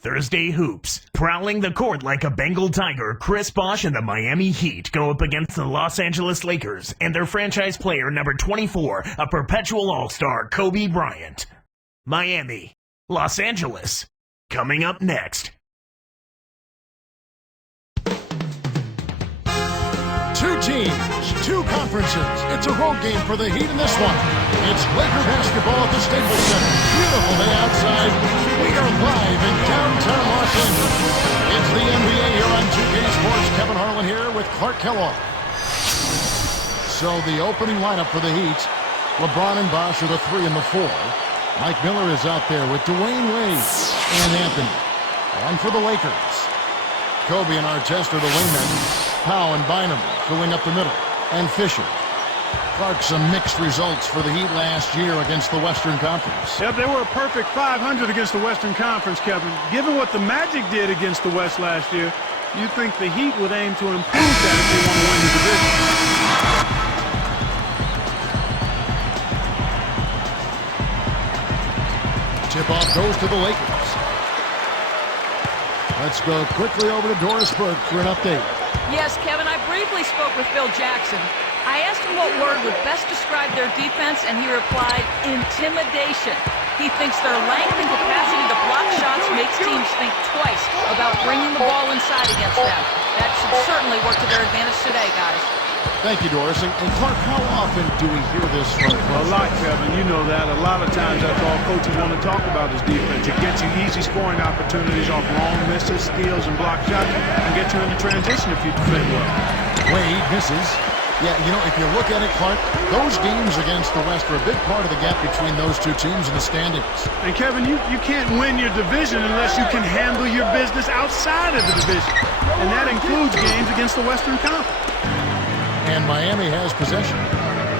Thursday Hoops. Prowling the court like a Bengal tiger, Chris Bosh and the Miami Heat go up against the Los Angeles Lakers and their franchise player number 24, a perpetual all-star, Kobe Bryant. Miami, Los Angeles. Coming up next. Two teams, two conferences. It's a road game for the Heat in this one. It's Laker basketball at the Staples Center. Beautiful day outside. We are live in downtown Los Angeles. It's the NBA here on 2K Sports. Kevin Harlan here with Clark Kellogg. So the opening lineup for the Heat, LeBron and Bosh are the 3 and the 4. Mike Miller is out there with Dwayne Wade and Anthony. One for the Lakers. Kobe and Artest are the wingmen. Powell and Bynum filling up the middle. And Fisher. Clark, some mixed results for the Heat last year against the Western Conference. Yep, they were a perfect 500 against the Western Conference, Kevin. Given what the Magic did against the West last year, you'd think the Heat would aim to improve that if they want to win the division. Tip-off goes to the Lakers. Let's go quickly over to Doris Burke for an update. Yes, Kevin, I briefly spoke with Phil Jackson. I asked him what word would best describe their defense, and he replied, intimidation. He thinks their length and capacity to block shots makes teams think twice about bringing the ball inside against them. That should certainly work to their advantage today, guys. Thank you, Doris. And Clark, how often do we hear this from A lot, Kevin. You know that. A lot of times that's all coaches want to talk about is defense. It gets you easy scoring opportunities off long misses, steals, and block shots, and get you into transition if you defend well. Wade misses. Yeah, you know, if you look at it, Clark, those games against the West are a big part of the gap between those two teams in the standings. And, Kevin, you can't win your division unless you can handle your business outside of the division. And that includes games against the Western Conference. And Miami has possession.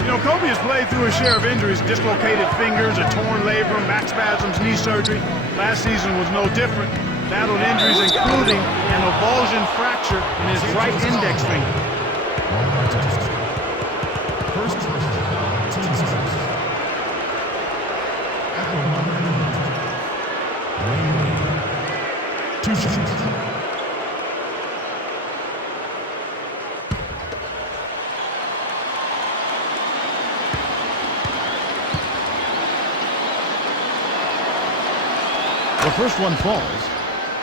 You know, Kobe has played through a share of injuries, dislocated fingers, a torn labrum, back spasms, knee surgery. Last season was no different. Battled injuries including an avulsion fracture in his right index finger. Two shots. The first one falls.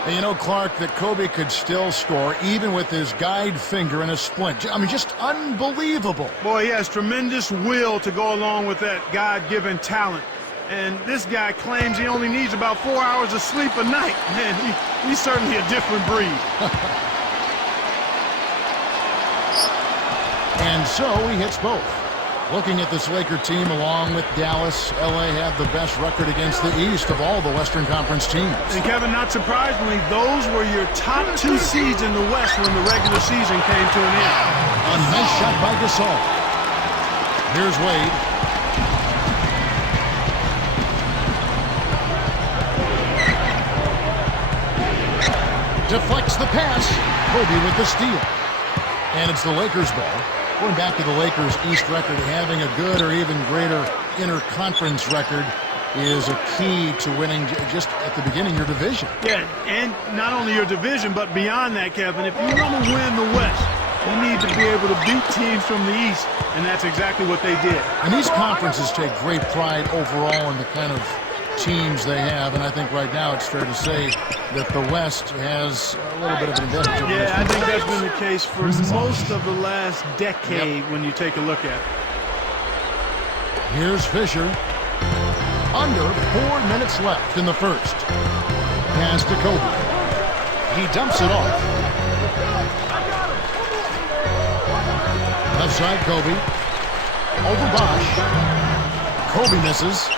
And you know, Clark, that Kobe could still score even with his guide finger in a splint. I mean, just unbelievable. Boy, he has tremendous will to go along with that God-given talent. And this guy claims he only needs about 4 hours of sleep a night. Man, he's certainly a different breed. And so he hits both. Looking at this Laker team along with Dallas, LA have the best record against the East of all the Western Conference teams. And Kevin, not surprisingly, those were your top 2 seeds in the West when the regular season came to an end. A nice shot by Gasol. Here's Wade. Deflects the pass. Kobe with the steal. And it's the Lakers' ball. Going back to the Lakers' East record, having a good or even greater interconference record is a key to winning just at the beginning of your division. Yeah, and not only your division, but beyond that, Kevin, if you want to win the West, you need to be able to beat teams from the East, and that's exactly what they did. And these conferences take great pride overall in the kind of teams they have, and I think right now it's fair to say that the West has a little bit of an advantage. Yeah, I think that's been the case for most of the last decade when you take a look at it. Here's Fisher. Under 4 minutes left in the first. Pass to Kobe. He dumps it off. Left side, Kobe. Over Bosh. Kobe misses.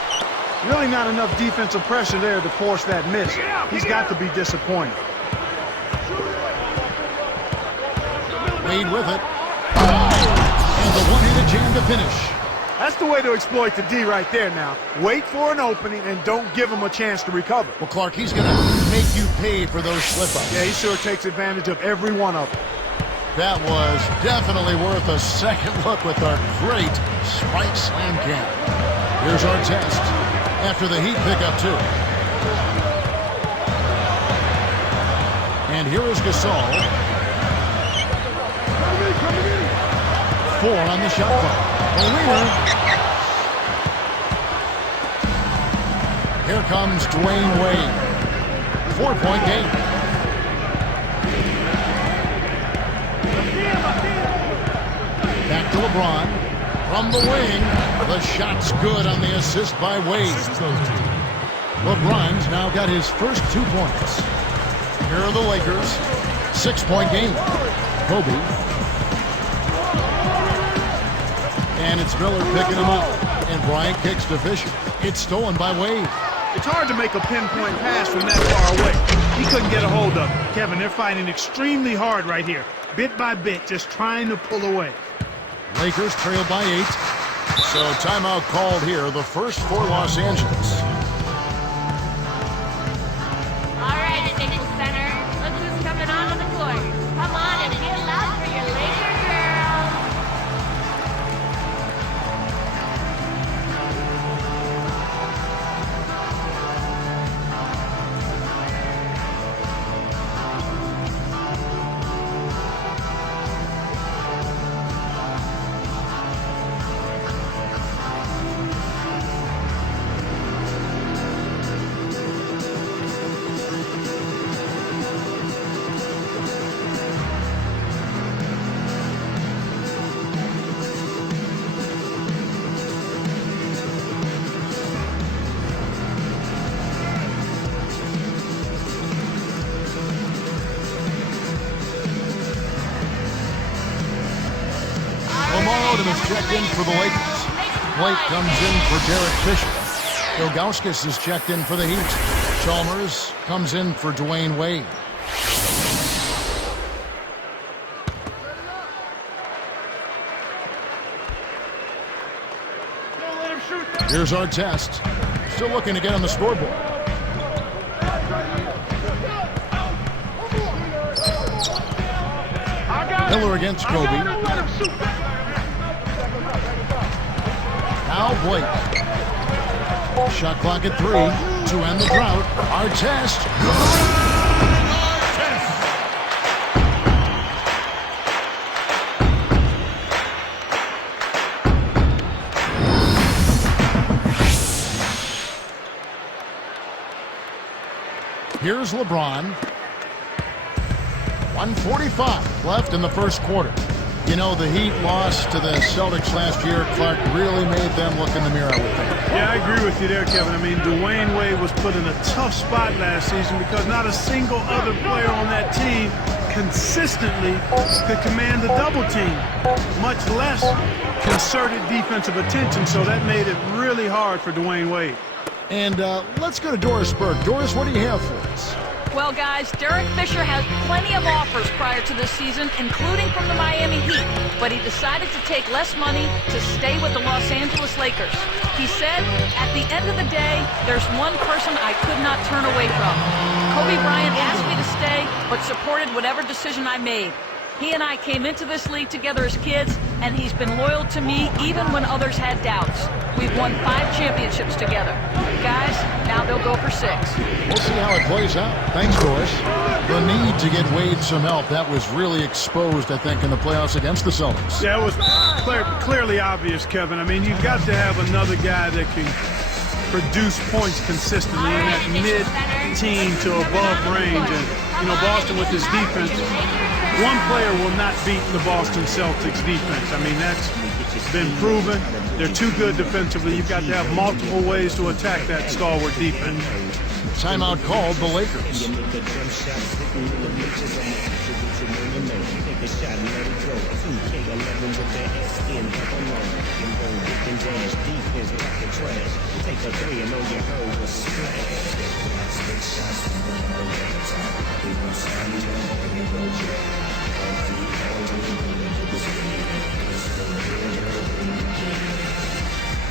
Really not enough defensive pressure there to force that miss. He's got to be disappointed. Wade with it. And the one-handed jam to finish. That's the way to exploit the D right there now. Wait for an opening and don't give him a chance to recover. Well, Clark, he's going to make you pay for those slip-ups. Yeah, he sure takes advantage of every one of them. That was definitely worth a second look with our great spike slam cam. Here's our test after the Heat pick up 2. And here is Gasol. 4 on the shot clock. The winner. Here comes Dwayne Wade. 4-point game. Back to LeBron. From the wing. The shot's good on the assist by Wade. LeBron's now got his first 2 points. Here are the Lakers. 6-point game. Kobe. And it's Miller picking him up. And Bryant kicks to Fisher. It's stolen by Wade. It's hard to make a pinpoint pass from that far away. He couldn't get a hold of it. Kevin, they're fighting extremely hard right here. Bit by bit, just trying to pull away. Lakers trail by 8. So timeout called here. The first for Los Angeles. All right, Nickel Center. Look who's coming onto the court. Come on and get loud for your Laker girls. Lamar Odom is checked in for the Lakers. Blake comes in for Derek Fisher. Ilgauskas is checked in for the Heat. Chalmers comes in for Dwayne Wade. Here's our test. Still looking to get on the scoreboard. Miller against Kobe. Now Blake. Shot clock at 3 to end the drought. Our test. Here's LeBron. 1:45 left in the first quarter. You know, the Heat lost to the Celtics last year. Clark really made them look in the mirror, I would think. Yeah, I agree with you there, Kevin. I mean, Dwayne Wade was put in a tough spot last season because not a single other player on that team consistently could command the double team, much less concerted defensive attention, so that made it really hard for Dwayne Wade. And let's go to Doris Burke. Doris, what do you have for us? Well, guys, Derek Fisher has plenty of offers prior to this season, including from the Miami Heat, but he decided to take less money to stay with the Los Angeles Lakers. He said, at the end of the day, there's one person I could not turn away from. Kobe Bryant asked me to stay, but supported whatever decision I made. He and I came into this league together as kids, and he's been loyal to me even when others had doubts. We've won 5 championships together. Guys, now they'll go for 6. We'll see how it plays out. Thanks, Doris. The need to get Wade some help, that was really exposed, I think, in the playoffs against the Celtics. Yeah, it was clearly obvious, Kevin. I mean, you've got to have another guy that can produce points consistently in that mid-teen to above range. And, you know, Boston with this defense, one player will not beat the Boston Celtics defense. I mean, that's been proven. They're too good defensively. You've got to have multiple ways to attack that stalwart defense. Timeout called the Lakers.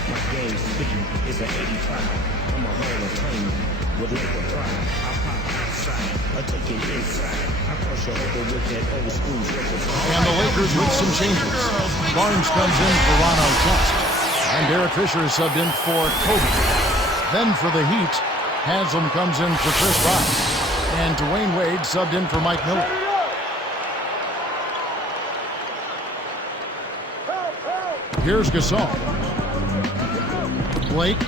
My game speed is an 85. I'm a Hall of Famer with liquid pride. I pop outside, I take it inside. I crush you over with that old school triple. And the Lakers with some changes. Barnes comes in for Ron Artest. And Derek Fisher is subbed in for Kobe. Then for the Heat, Haslam comes in for Chris Bosh. And Dwayne Wade subbed in for Mike Miller. Here's Gasol. Blake.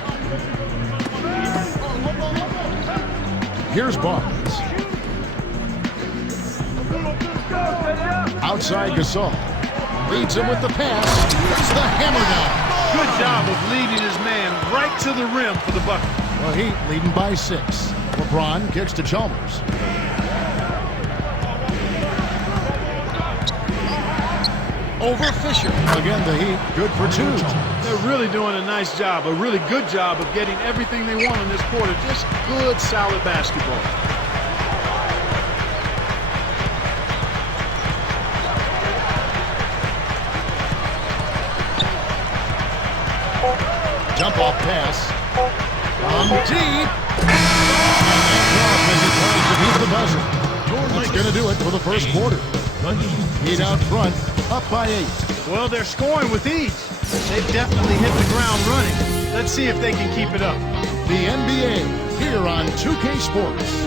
Here's Barnes. Outside Gasol. Leads him with the pass. There's the hammer down. Good job of leading his man right to the rim for the bucket. Well, Heat leading by 6. LeBron kicks to Chalmers. Over Fisher. Again, the Heat good for 2. They're really doing a nice job, a really good job of getting everything they want in this quarter. Just good, solid basketball. Jump off pass. From deep. As he tries to beat the buzzer. That's going to do it for the first quarter. Heat out front, up by 8. Well, they're scoring with ease. They've definitely hit the ground running. Let's see if they can keep it up. The NBA here on 2K Sports.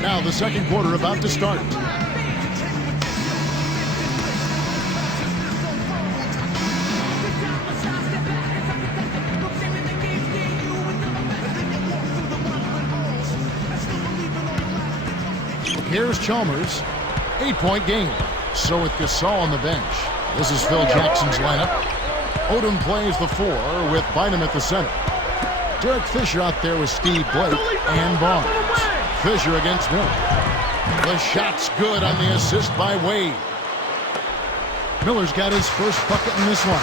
Now the second quarter about to start. Here's Chalmers. 8-point game. So with Gasol on the bench. This is Phil Jackson's lineup. Odom plays the 4 with Bynum at the center. Derek Fisher out there with Steve Blake and Barnes. Fisher against Miller. The shot's good on the assist by Wade. Miller's got his first bucket in this one.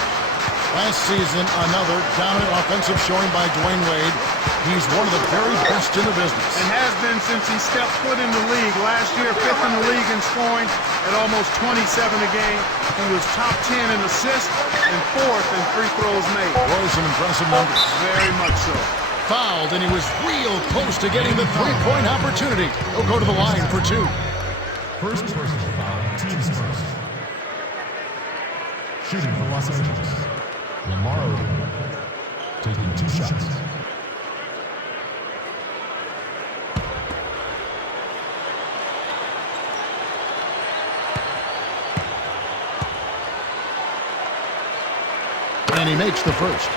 Last season, another dominant offensive showing by Dwayne Wade. He's one of the very best in the business. And has been since he stepped foot in the league. Last year, 5th in the league in scoring at almost 27 a game. He was top 10 in assists and 4th in free throws made. Boy, some impressive numbers. Very much so. Fouled, and he was real close to getting the three-point opportunity. He'll go to the line for 2. First personal foul, teams first. Shooting for Los Angeles. Lamar Odom taking 2 shots. And he makes the first.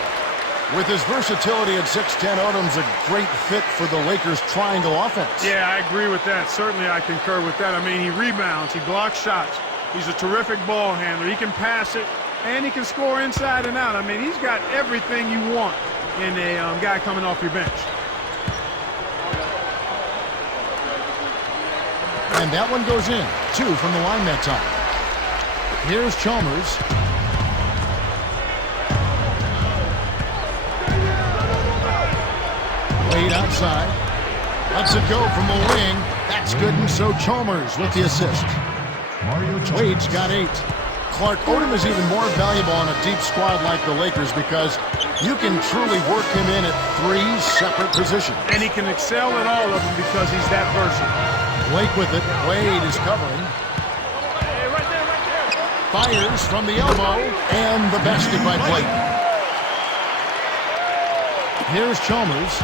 With his versatility at 6'10", Odom's a great fit for the Lakers' triangle offense. Yeah, I agree with that. Certainly I concur with that. I mean, he rebounds, he blocks shots. He's a terrific ball handler. He can pass it, and he can score inside and out. I mean, he's got everything you want in a guy coming off your bench. And that one goes in. 2 from the line that time. Here's Chalmers. Wade outside. Lets it go from the wing. That's good, and so Chalmers with the assist. Wade's got 8. Clark, Odom is even more valuable on a deep squad like the Lakers because you can truly work him in at 3 separate positions. And he can excel at all of them because he's that versatile. Blake with it. Wade is covering. Hey, right there. Fires from the elbow, and the basket by Blake. Here's Chalmers.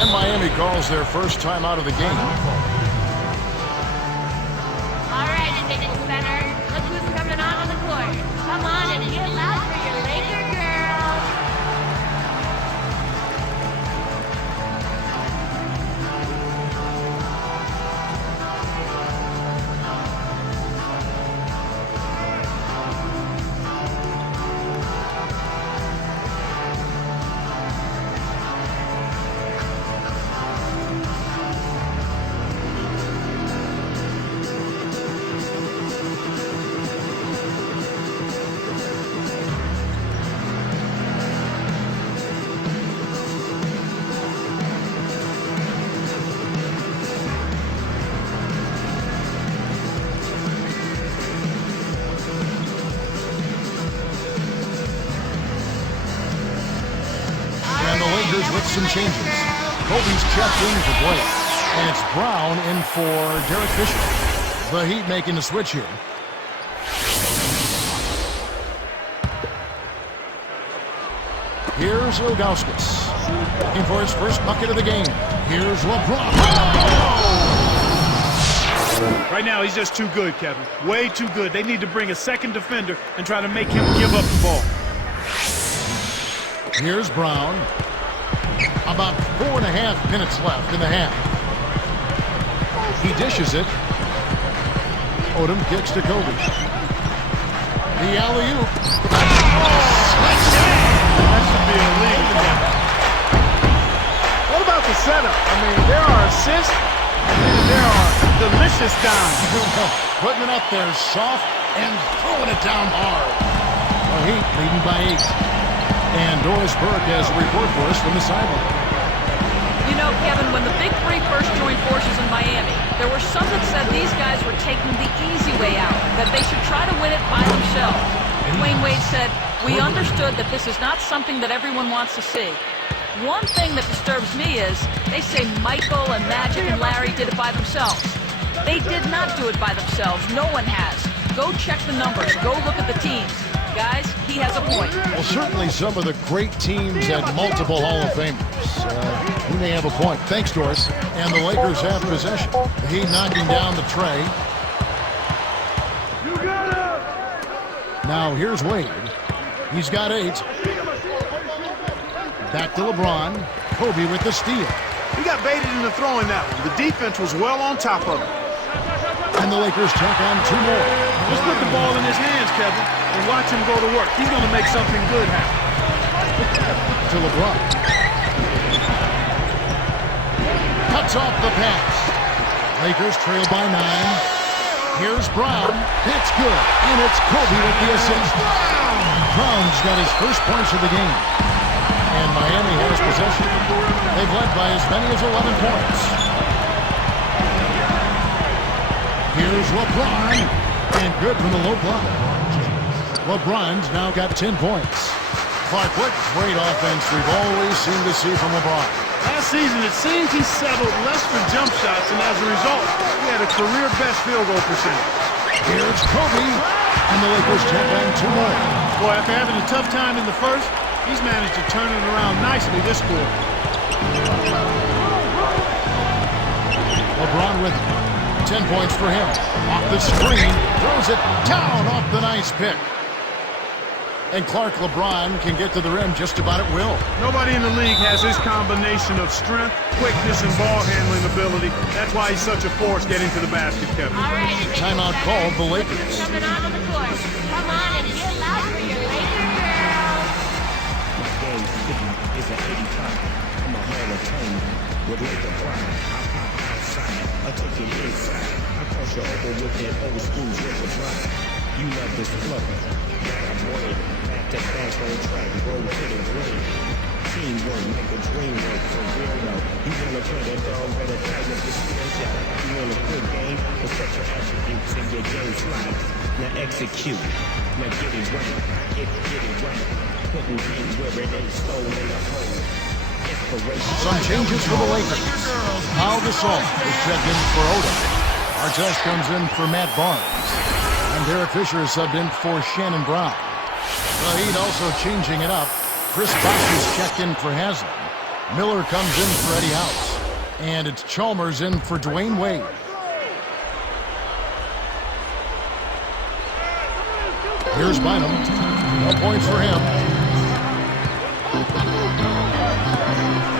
And Miami calls their first time out of the game. All right, Nickel Center. Look who's coming on the court. Come on and get loud for your Laker girls. With some changes. Kobe's checked in for Blake. And it's Brown in for Derek Fisher. The Heat making the switch here. Here's Ilgauskas. Looking for his first bucket of the game. Here's LeBron. Right now, he's just too good, Kevin. Way too good. They need to bring a second defender and try to make him give up the ball. Here's Brown. About 4.5 minutes left in the half. He dishes it. Odom kicks to Kobe. The alley-oop. That should be illegal. What about the setup? I mean, there are assists, and then there are delicious dimes. Putting it up there soft and throwing it down hard. The Heat leading by 8. And Doris Burke has a report for us from the sideline. You know, Kevin, when the Big Three first joined forces in Miami, there were some that said these guys were taking the easy way out, that they should try to win it by themselves. Dwayne Wade said, "We understood that this is not something that everyone wants to see." One thing that disturbs me is they say Michael and Magic and Larry did it by themselves. They did not do it by themselves. No one has. Go check the numbers. Go look at the teams. Guys, he has a point. Well, certainly some of the great teams had multiple Hall of Famers. He may have a point. Thanks, Doris. And the Lakers have possession. He knocking down the tray. Now here's Wade. He's got 8. Back to LeBron. Kobe with the steal. He got baited into throwing that one. The defense was well on top of him. And the Lakers tack on 2 more. Just put the ball in his hands, Kevin, and watch him go to work. He's going to make something good happen. To LeBron. Cuts off the pass. Lakers trail by 9. Here's Brown. That's good. And it's Kobe with the assist. Brown's got his first points of the game. And Miami has possession. They've led by as many as 11 points. Here's LeBron. And good from the low block. LeBron's now got 10 points. Clark, what great offense we've always seemed to see from LeBron. Last season, it seemed he settled less for jump shots, and as a result, he had a career-best field goal percentage. Here's Kobe. And the Lakers tack on 2 more. Boy, after having a tough time in the first, he's managed to turn it around nicely this quarter. LeBron with 10 points for him. Off the screen, throws it down off the nice pick. And Clark, LeBron can get to the rim just about at will. Nobody in the league has his combination of strength, quickness, and ball handling ability. That's why he's such a force getting to the basket, Kevin. All right, Timeout called the Lakers. Coming on the court. Come on and get loud for your Laker girls. My game is an 85. I'm a Hall of Fame with Laker pride. I pop outside, I take it inside. I cross you over with that old school Laker pride. You love this flubber. I'm worried. Back to back on track, roll to the green. Teamwork, make a dream work for real though. You wanna play that dog, better tighten up the skill shot. You want a good game, but set your attributes and your game slide. Now execute, now get it right, get it right. Putting things where it ain't stolen a hole. Inspiration. Some changes for the Lakers. Pau Gasol is checked in for Odom. Artest comes in for Matt Barnes. And Derek Fisher is subbed in for Shannon Brown. The Heat also changing it up. Chris Bosh is checked in for Haslam. Miller comes in for Eddie House. And it's Chalmers in for Dwayne Wade. Here's Bynum. No points for him.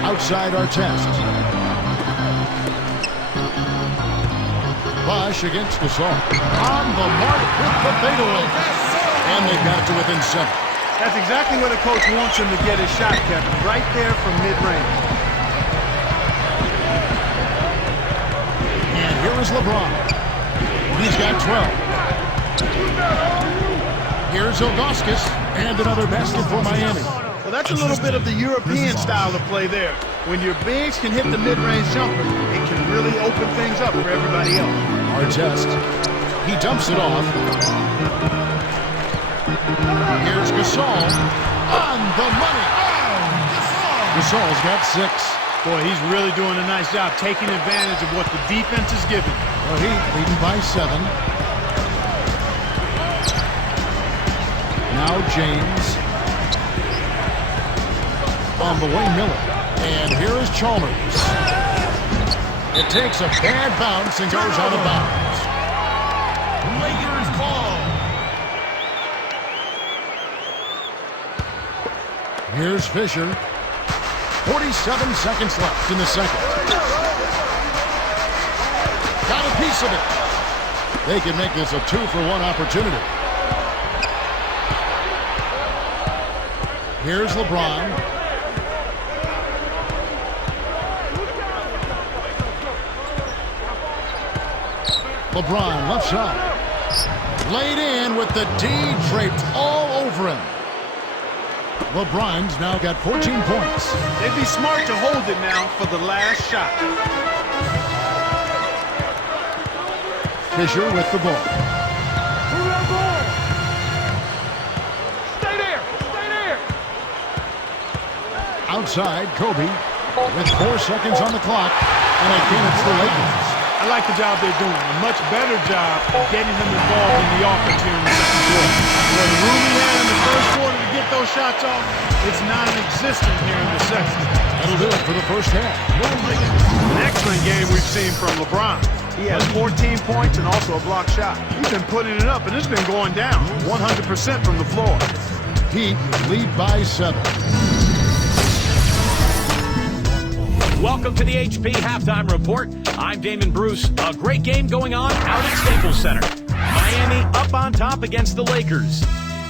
Outside Artest. Bosh against Gasol. On the mark with the fadeaway. And they've got it to within 7. That's exactly where the coach wants him to get his shot, Kevin. Right there from mid-range. And here is LeBron. He's got 12. Here's Ilgauskas. And another basket for Miami. Well, that's a little bit of the European style of play there. When your bigs can hit the mid-range jumper, it can really open things up for everybody else. Artest. He dumps it off. Here's Gasol. On the money. Gasol's got 6. Boy, he's really doing a nice job taking advantage of what the defense is giving. The Heat leading by 7. Now James. On the way, Miller. And here is Chalmers. It takes a bad bounce and goes out of bounds. Lakers ball. Here's Fisher. 47 seconds left in the second. Got a piece of it. They can make this a 2-for-1 opportunity. Here's LeBron. LeBron left side. Laid in with the D draped all over him. LeBron's now got 14 points. They'd be smart to hold it now for the last shot. Fisher with the ball. Stay there! Stay there! Outside, Kobe with 4 seconds on the clock. And again, it's the Lakers. I like the job they're doing. A much better job of getting him involved in the offense here in the second quarter. The room he had in the first quarter to get those shots off, it's non-existent here in the second. That'll do it for the first half. An excellent game we've seen from LeBron. He has 14 points and also a block shot. He's been putting it up, and it's been going down 100% from the floor. Heat lead by 7. Welcome to the HP Halftime Report. I'm Damon Bruce. A great game going on out at Staples Center. Miami up on top against the Lakers.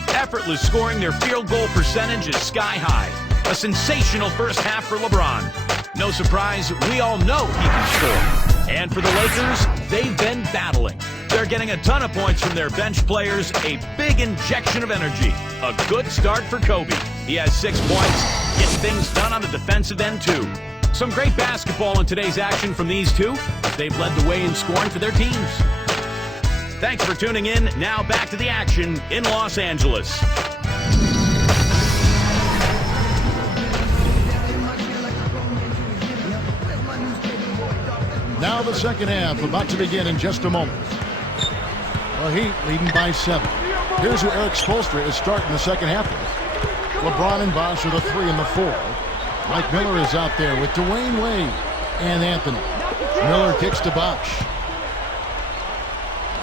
Effortless scoring. Their field goal percentage is sky high. A sensational first half for LeBron. No surprise, we all know he can score. And for the Lakers, they've been battling. They're getting a ton of points from their bench players, a big injection of energy. A good start for Kobe. He has 6 points, getting things done on the defensive end too. Some great basketball in today's action from these two. They've led the way in scoring for their teams. Thanks for tuning in. Now back to the action in Los Angeles. Now the second half about to begin in just a moment. The Heat leading by 7. Here's who Eric Spoelstra is starting the second half with. LeBron and Bosh are the 3 and the 4. Mike Miller is out there with Dwayne Wade and Anthony. Miller kicks to Bosh.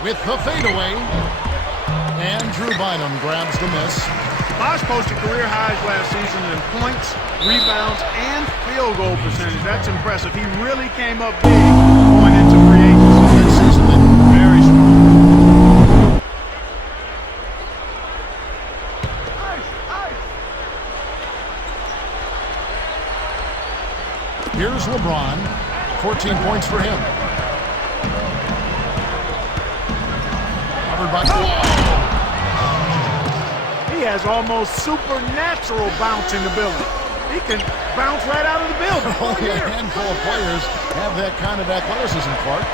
With the fadeaway. And Drew Bynum grabs the miss. Bosh posted career highs last season in points, rebounds, and field goal percentage. That's impressive. He really came up big going into free agency this season. Very strong. Here's LeBron. 14 points for him. Covered by... He has almost supernatural bouncing ability. He can bounce right out of the building. Only a handful of players have that kind of athleticism, Clark.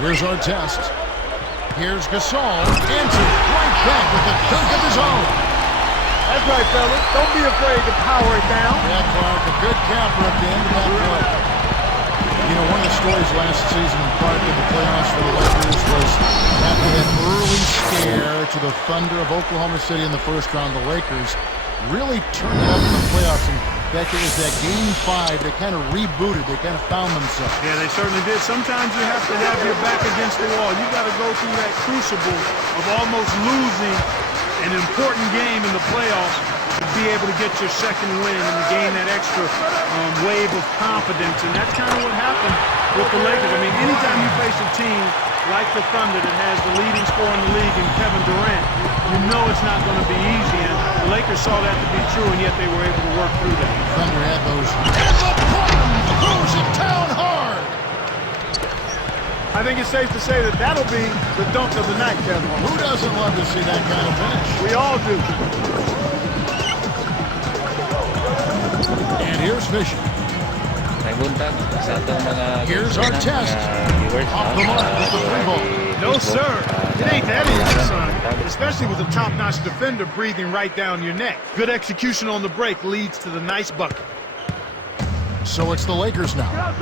Here's our test. Here's Gasol. Answered right back with a dunk of his own. That's right, fellas. Don't be afraid to power it down. Yeah, Clark, a good capper at the end of that play. You know, one of the stories last season, Clark, in the playoffs for the Lakers was after that early scare to the Thunder of Oklahoma City in the first round, the Lakers really turned it up in the playoffs. And that it was that Game 5 that kind of rebooted. They kind of found themselves. Yeah, they certainly did. Sometimes you have to have your back against the wall. You got to go through that crucible of almost losing an important game in the playoffs to be able to get your second win and to gain that extra wave of confidence. And that's kind of what happened with the Lakers. I mean, anytime you face a team like the Thunder that has the leading scorer in the league in Kevin Durant, you know it's not going to be easy. And the Lakers saw that to be true, and yet they were able to work through that. Thunder had those. And LeBron throws it down hard. I think it's safe to say that that'll be the dunk of the night, Kevin. Who doesn't love to see that kind of finish? We all do. And here's Fisher. Nagbuntan sa itong mga Here's our test. viewers. Off the mark with the 3-ball. No, sir. It ain't that easy, son. Especially with a top-notch defender breathing right down your neck. Good execution on the break leads to the nice bucket. So it's the Lakers now.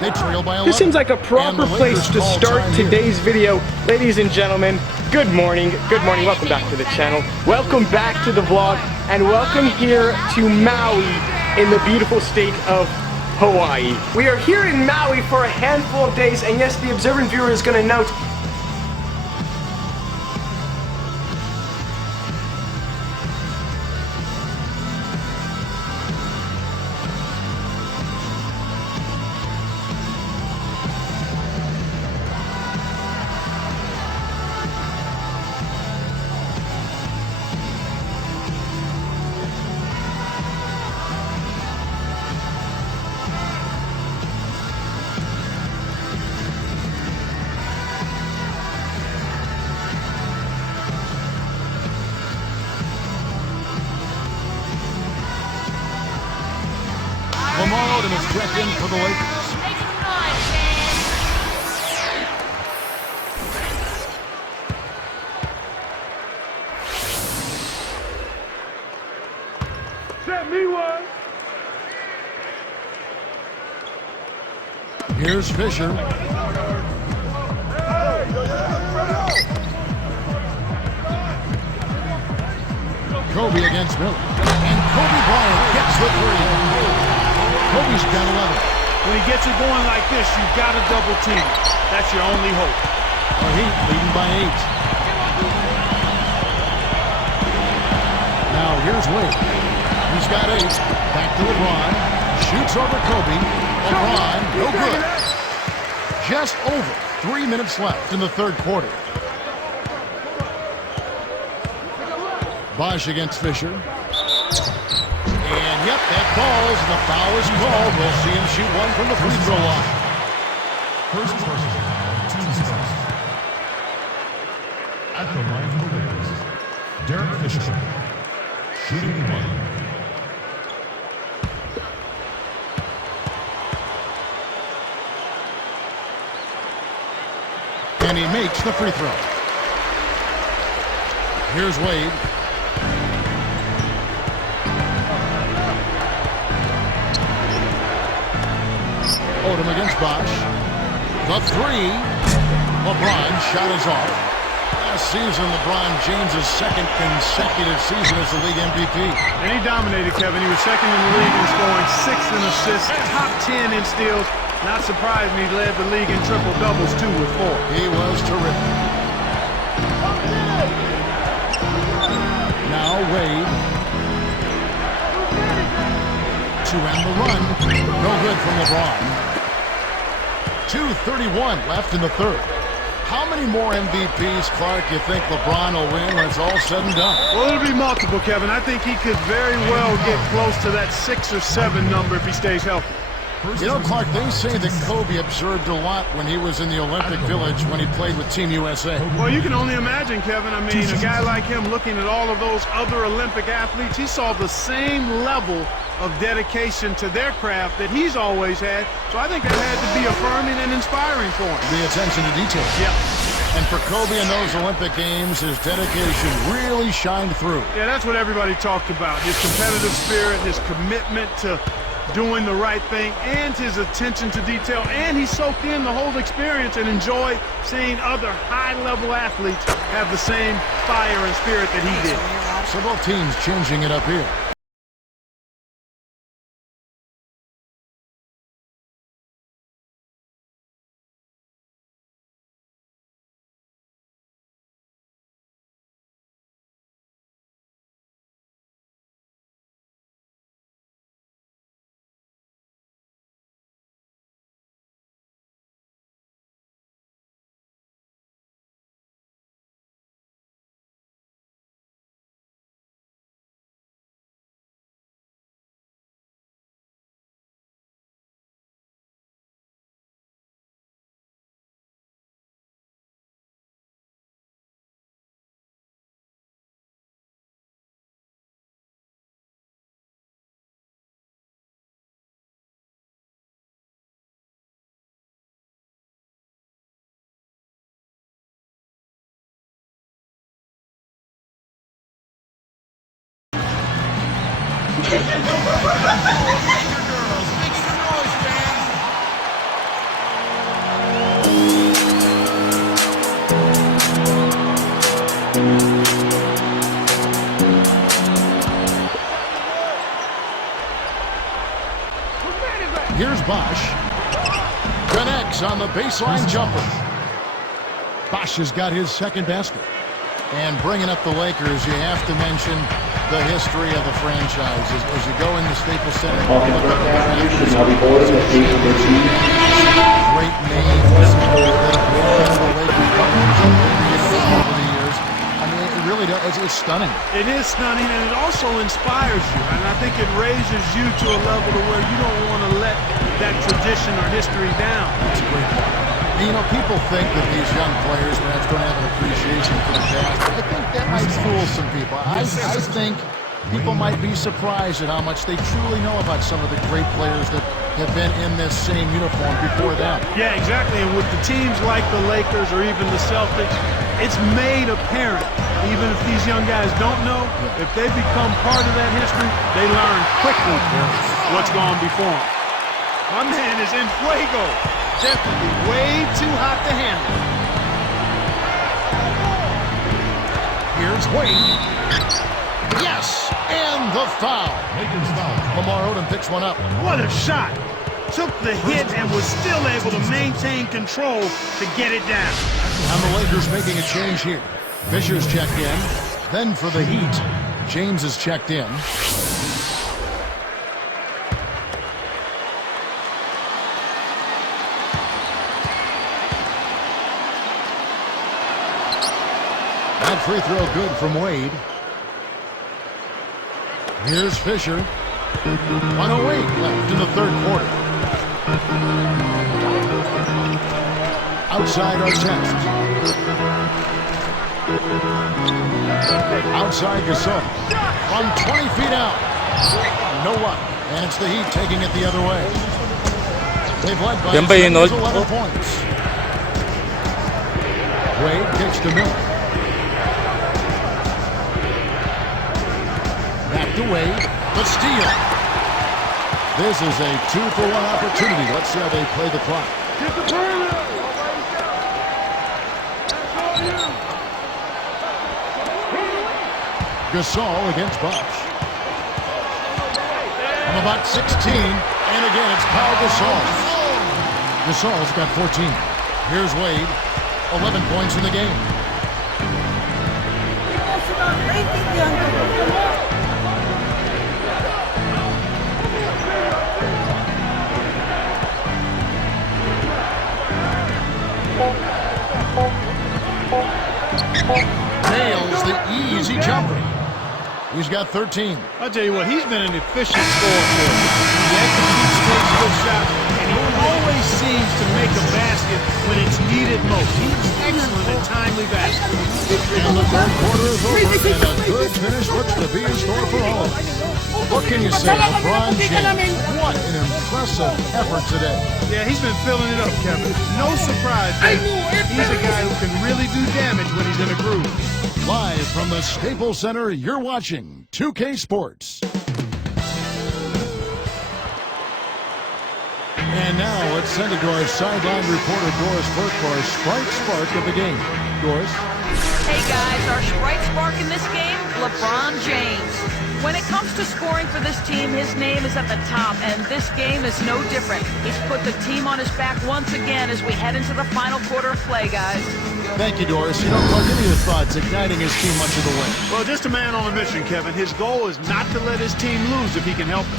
They trail by 11. This seems like a And proper the place Lakers to call start time here. today's video. Ladies and gentlemen, good morning. Good morning. Welcome back to the channel. Welcome back to the vlog. And welcome here to Maui in the beautiful state of Hawaii. We are here in Maui for a handful of days. And yes, the observant viewer is going to note Lamar Odom is checked in for the Lakers. Make some noise, man. Set me one. Here's Fisher. Kobe against Miller. And Kobe Bryant gets the three. Kobe's got 11. When he gets it going like this, you've got to double team. That's your only hope. The Heat leading by 8. Now here's Wade. He's got 8. Back to LeBron. Shoots over Kobe. LeBron, no good. Just over 3 minutes left in the third quarter. Bosh against Fisher. And yep, that falls. The foul is called. We'll see him shoot one from the free throw line. First person foul, team fouls. At the line for the Lakers, Derek Fisher, shooting one. And he makes the free throw. Here's Wade. Odom against Bosh. The three. LeBron shot is off. Last season, LeBron James' second consecutive season as the league MVP. And he dominated, Kevin. He was second in the league in scoring, 6th in assists, top 10 in steals. Not surprised he led the league in triple doubles too with 4. He was terrific. Now Wade. To end the run. No good from LeBron. 2:31 left in the third. How many more MVPs, Clark, you think LeBron will win when it's all said and done? Well, it'll be multiple, Kevin. I think he could very well get close to that 6 or 7 number if he stays healthy. You know, Clark, they say that Kobe observed a lot when he was in the Olympic Village when he played with Team USA. Well, you can only imagine, Kevin. I mean, a guy like him looking at all of those other Olympic athletes, he saw the same level of dedication to their craft that he's always had. So I think that had to be affirming and inspiring for him. The attention to detail. Yeah. And for Kobe in those Olympic Games, his dedication really shined through. Yeah, that's what everybody talked about. His competitive spirit, his commitment to doing the right thing, and his attention to detail. And he soaked in the whole experience and enjoyed seeing other high-level athletes have the same fire and spirit that he did. So both teams changing it up here. Bosh. Connects on the baseline jumper. Bosh has got his second basket. And bringing up the Lakers, you have to mention the history of the franchise. As you go in the Staples Center, you look at the great names that have been the Lakers over the years. I mean, it really does. It's stunning. It is stunning, and it also inspires you. And I think it raises you to a level to where you don't want to let that tradition or history down. That's a great point. You know, people think that these young players perhaps don't have an appreciation for the past. I think that might fool some people. I think people might be surprised at how much they truly know about some of the great players that have been in this same uniform before them. Yeah, exactly. And with the teams like the Lakers or even the Celtics, it's made apparent. Even if these young guys don't know, if they become part of that history, they learn quickly what's gone before them. My man is in fuego. Definitely way too hot to handle. Here's Wade. Yes, and the foul. Lamar Odom picks one up. What a shot. Took the hit and was still able to maintain control to get it down. And the Lakers making a change here. Fisher's checked in. Then for the Heat, James is checked in. That free throw good from Wade. Here's Fisher. 1:08 left in the third quarter. Outside Artest. Outside Gasol. From 20 feet out. No luck. And it's the Heat taking it the other way. They've led by 11 points. Wade kicks to Miller. Back to Wade. The steal. This is a 2-for-1 opportunity. Let's see how they play the clock. Gasol against Bosh. From about 16, and again it's Pau Gasol. Gasol's got 14. Here's Wade, 11 points in the game. Nails the easy jumper. He's got 13. I'll tell you what, he's been an efficient scorer for us. He executes takes good shots, and he always seems to make a basket when it's needed most. He's excellent at timely baskets. And the third quarter is over, and a good finish looks to be in store for all of us. What can you say, LeBron James? What an impressive effort today. Yeah, he's been filling it up, Kevin. No surprise there. He's a guy who can really do damage when he's in a groove. Live from the Staples Center, you're watching 2K Sports. And now let's send it to our sideline reporter, Doris Burke, for our Sprite Spark of the game. Doris? Hey guys, our Sprite Spark in this game, LeBron James. When it comes to scoring for this team, his name is at the top, and this game is no different. He's put the team on his back once again as we head into the final quarter of play, guys. Thank you, Doris. You know, Clark, give me your thoughts igniting his team much of the way. Well, just a man on a mission, Kevin. His goal is not to let his team lose if he can help it.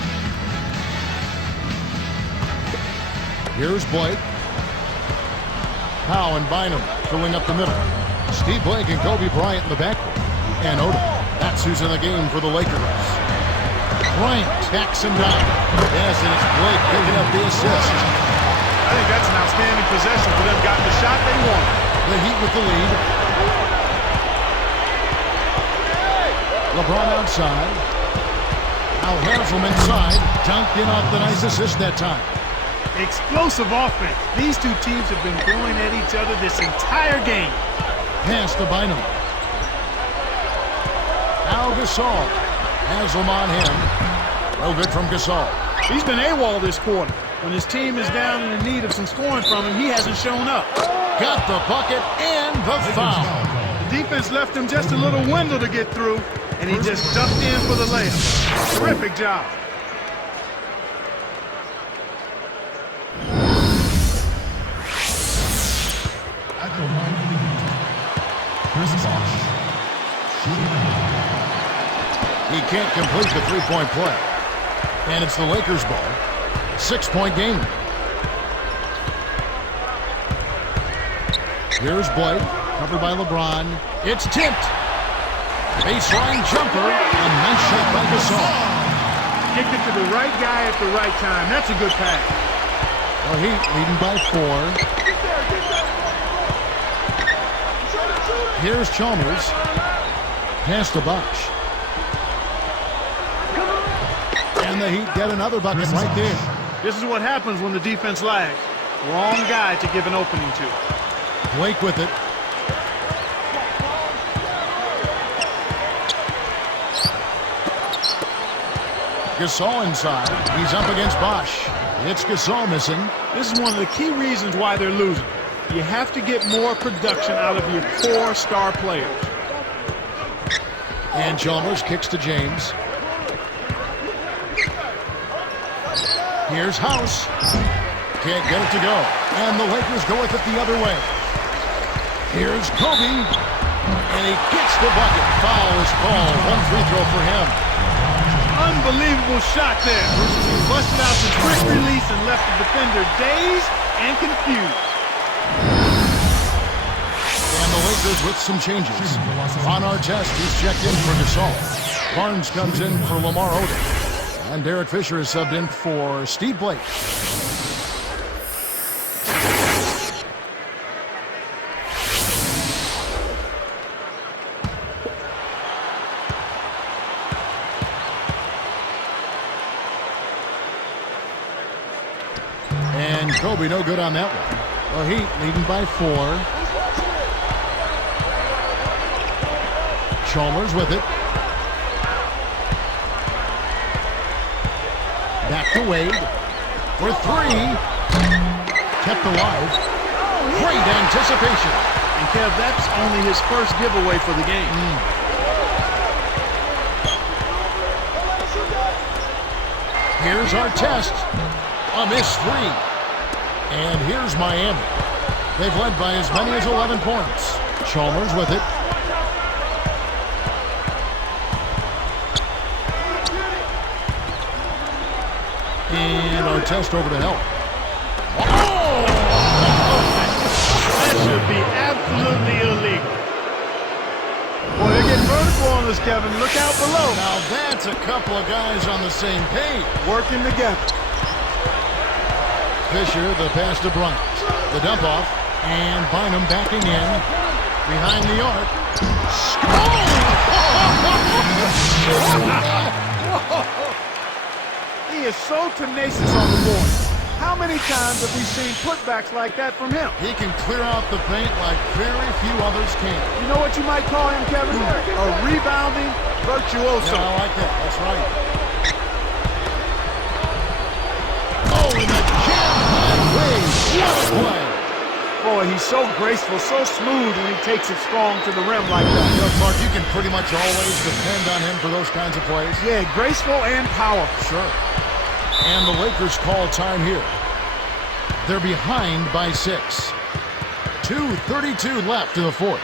Here's Blake. Howe and Bynum filling up the middle. Steve Blake and Kobe Bryant in the backcourt. And Odom. That's who's in the game for the Lakers. Bryant backs him down. Yes, and it's Blake picking up the assist. I think that's an outstanding possession for them. Got the shot they wanted. The Heat with the lead. LeBron outside. Al Harris from inside. Dunked in off the nice assist that time. Explosive offense. These two teams have been going at each other this entire game. Pass to Bynum. Al Gasol has him on him. No good from Gasol. He's been AWOL this quarter. When his team is down and in need of some scoring from him, he hasn't shown up. Got the bucket and the foul. The defense left him just a little window to get through, and he just ducked in for the layup. Terrific job. Chris Bosh. Shooting around. He can't complete the three-point play. And it's the Lakers' ball. 6-point game. Here's Blake, covered by LeBron. It's tipped. Baseline jumper. A nice shot by Gasol. Kicked it to the right guy at the right time. That's a good pass. The Heat leading by 4. Here's Chalmers. Pass to Bosh. And the Heat get another bucket right there. This is what happens when the defense lags. Wrong guy to give an opening to. Blake with it. Gasol inside. He's up against Bosh. It's Gasol missing. This is one of the key reasons why they're losing. You have to get more production out of your core star players. And Chalmers kicks to James. Here's House. Can't get it to go. And the Lakers go with it the other way. Here's Kobe. And he gets the bucket. Foul is called. One free throw for him. Unbelievable shot there. Busted out the quick release and left the defender dazed and confused. And the Lakers with some changes. Ron Artest is checked in for Gasol. Barnes comes in for Lamar Odom. And Derek Fisher is subbed in for Steve Blake. And Kobe no good on that one. The Heat leading by 4. Chalmers with it. Back to Wade for 3. Kept alive. Great anticipation. And Kev, that's only his first giveaway for the game. Here's Artest. A missed 3. And here's Miami. They've led by as many as 11 points. Chalmers with it. And Artest over to help. Oh! That should be absolutely illegal. Boy, they're getting vertical on us, Kevin. Look out below. Now that's a couple of guys on the same page. Working together. Fisher, the pass to Bryant. The dump off. And Bynum backing in. Behind the arc. He is so tenacious on the board. How many times have we seen putbacks like that from him? He can clear out the paint like very few others can. You know what you might call him, Kevin? A rebounding virtuoso. Yeah, I like that. That's right. Oh, and the jam by Wade. What a play. Boy, he's so graceful, so smooth when he takes it strong to the rim like that. You know, Clark, you can pretty much always depend on him for those kinds of plays. Yeah, graceful and powerful. Sure. And the Lakers call time here. They're behind by 6. 2:32 left in the fourth.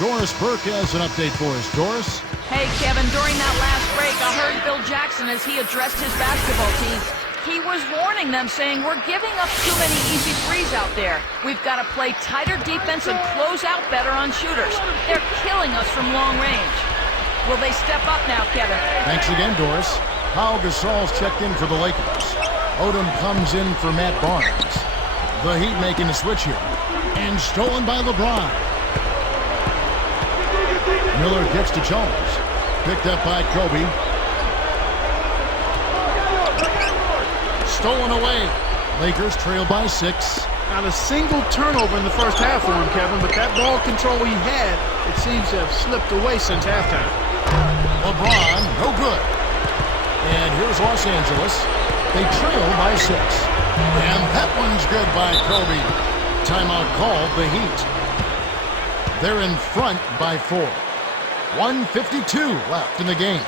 Doris Burke has an update for us. Doris? Hey, Kevin, during that last break, I heard Phil Jackson as he addressed his basketball team. He was warning them, saying, we're giving up too many easy threes out there. We've got to play tighter defense and close out better on shooters. They're killing us from long range. Will they step up now, Kevin? Thanks again, Doris. Pau Gasol's checked in for the Lakers. Odom comes in for Matt Barnes. The Heat making the switch here. And stolen by LeBron. Miller gets to Chalmers. Picked up by Kobe. Stolen away. Lakers trail by 6. Not a single turnover in the first half for him, Kevin, but that ball control he had, it seems to have slipped away since halftime. LeBron, no good. And here's Los Angeles. They trail by 6. And that one's good by Kobe. Timeout called the Heat. They're in front by 4. 1:52 left in the game.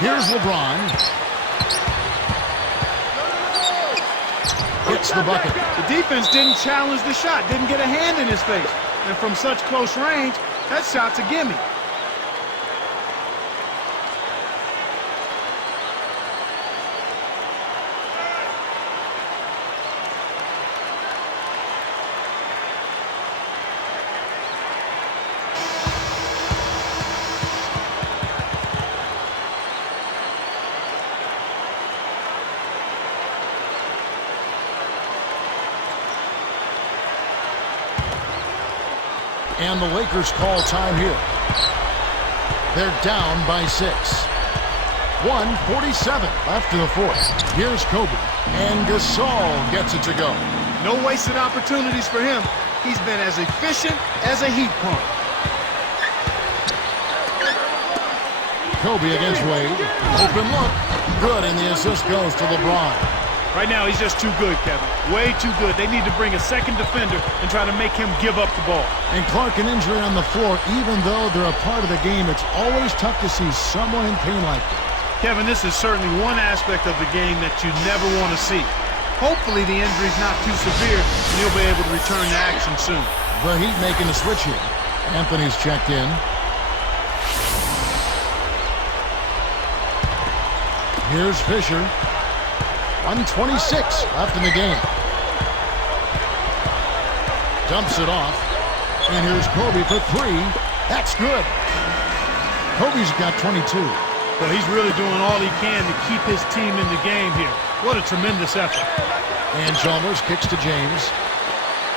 Here's LeBron. Hits the bucket. The defense didn't challenge the shot, didn't get a hand in his face. And from such close range, that shot's a gimme. And the Lakers call time here. They're down by 6. 1:47 left in the fourth. Here's Kobe. And Gasol gets it to go. No wasted opportunities for him. He's been as efficient as a heat pump. Kobe against Wade. Open look. Good, and the assist goes to LeBron. Right now, he's just too good, Kevin. Way too good. They need to bring a second defender and try to make him give up the ball. And Clark, an injury on the floor. Even though they're a part of the game, it's always tough to see someone in pain like that. Kevin, this is certainly one aspect of the game that you never want to see. Hopefully the injury's not too severe and he'll be able to return to action soon. The Heat making the switch here. Anthony's checked in. Here's Fisher. 1:26 left in the game. Dumps it off. And here's Kobe for 3. That's good. Kobe's got 22. Well, he's really doing all he can to keep his team in the game here. What a tremendous effort. And Chalmers kicks to James.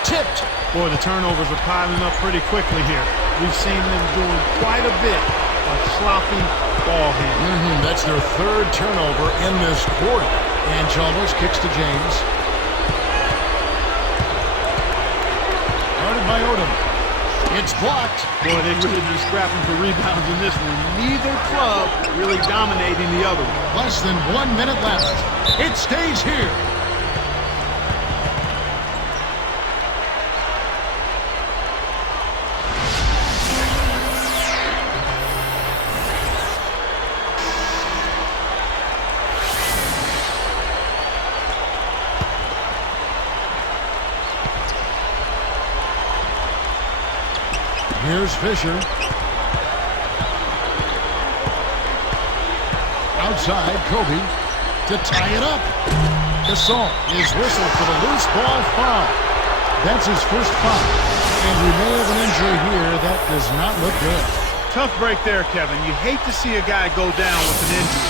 Tipped. Boy, the turnovers are piling up pretty quickly here. We've seen them doing quite a bit of sloppy ball handling. That's their 3rd turnover in this quarter. And Chalmers kicks to James. Guarded by Odom. It's blocked. Boy, they really been scrapping for rebounds in this one. Neither club really dominating the other one. Less than 1 minute left. It stays here. Here's Fisher. Outside, Kobe to tie it up. Gasol is whistled for the loose ball foul. That's his first foul. And we may have an injury here that does not look good. Tough break there, Kevin. You hate to see a guy go down with an injury.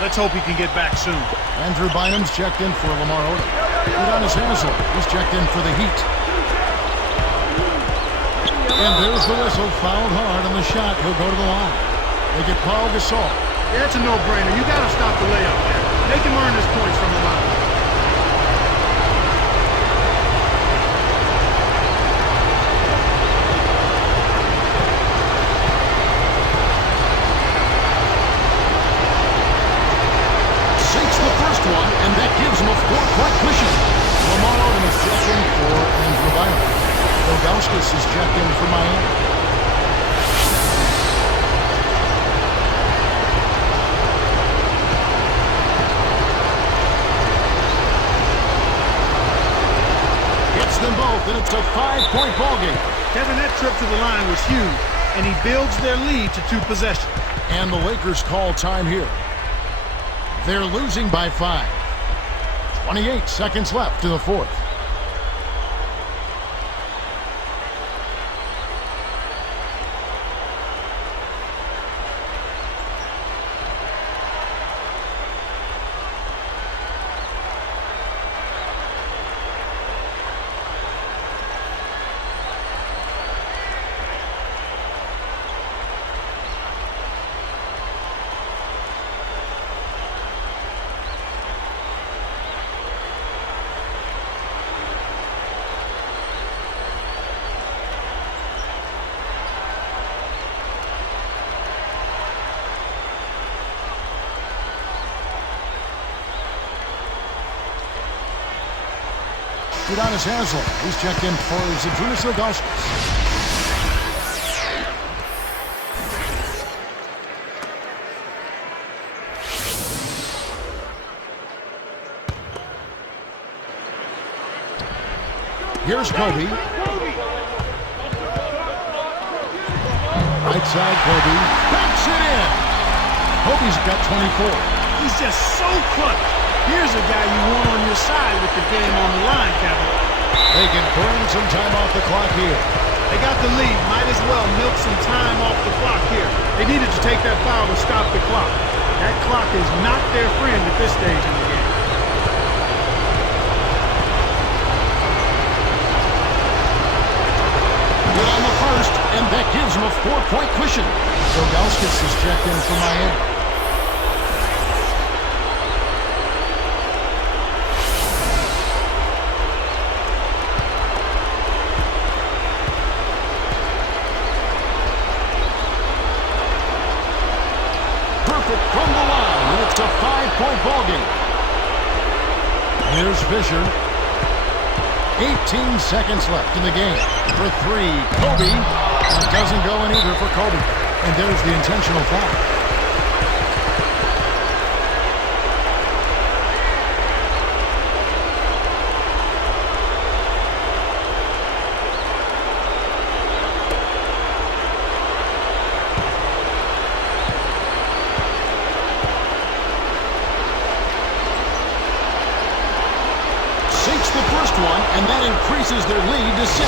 Let's hope he can get back soon. Andrew Bynum's checked in for Lamar Odom. Udonis Haslem, he's checked in for the Heat. And there's the whistle, fouled hard on the shot. He'll go to the line. They get Paul Gasol. Yeah, it's a no-brainer. You got to stop the layup there. Make him earn his points from the line. Sinks the first one, and that gives him a 4-point cushion. Lamar Odom is checked in for Andrew Bynum. Ilgauskas is checked in for Miami. Them both, and it's a 5-point ball game. Kevin, that trip to the line was huge, and he builds their lead to 2 possessions. And the Lakers call time here. They're losing by 5. 28 seconds left in the fourth. Udonis Haslem, he's checked in for Zydrunas Ilgauskas. Here's Kobe. Right side, Kobe. Backs it in. Kobe's got 24. He's just so clutch. Here's a guy you want on your side with the game on the line, Kevin. They can burn some time off the clock here. They got the lead. Might as well milk some time off the clock here. They needed to take that foul to stop the clock. That clock is not their friend at this stage in the game. Good on the first, and that gives him a 4-point cushion. Ilgauskas is checked in for Miami. From the line, and it's a 5-point ball game. Here's Fisher. 18 seconds left in the game. For 3, Kobe. It doesn't go in either for Kobe. And there's the intentional foul. The first one, and that increases their lead to 6.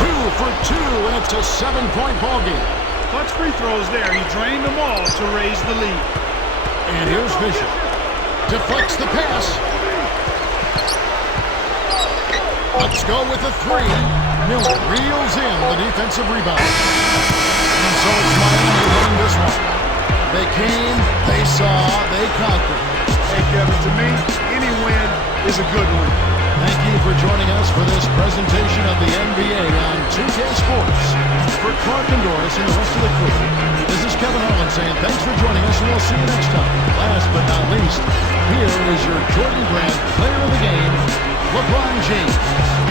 Two for 2, and it's a 7-point ball game. Clutch free throws there. He drained them all to raise the lead. And here's Fisher. Deflects the pass. Let's go with the 3. Miller reels in the defensive rebound. And so it's Miami winning this one. They came, they saw, they conquered. Hey, Kevin, to me, any win is a good win. Thank you for joining us for this presentation of the NBA on 2K Sports. For Clark and Doris and the rest of the crew, this is Kevin Harlan saying thanks for joining us, and we'll see you next time. Last but not least, here is your Jordan Brand Player of the Game, LeBron James.